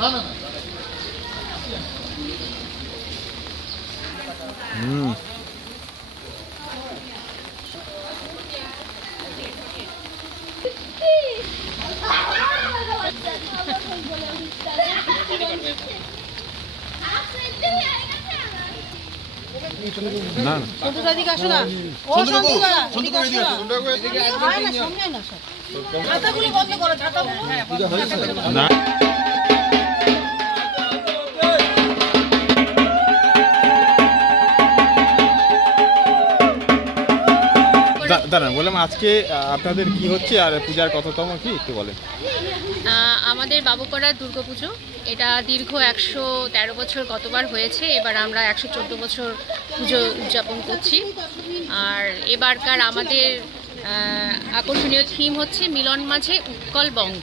না না দাঁড়ান, বললাম আজকে আপনাদের কি হচ্ছে আর পূজার কততম কি একটু বলেন। আমাদের বাবুপাড়ার দুর্গাপুজো, এটা দীর্ঘ 113 বছর গতবার হয়েছে, এবার আমরা 114 বছর পুজো উদযাপন করছি। আর এবারকার আমাদের আকর্ষণীয় থিম হচ্ছে মিলন মাঝে উৎকল বঙ্গ।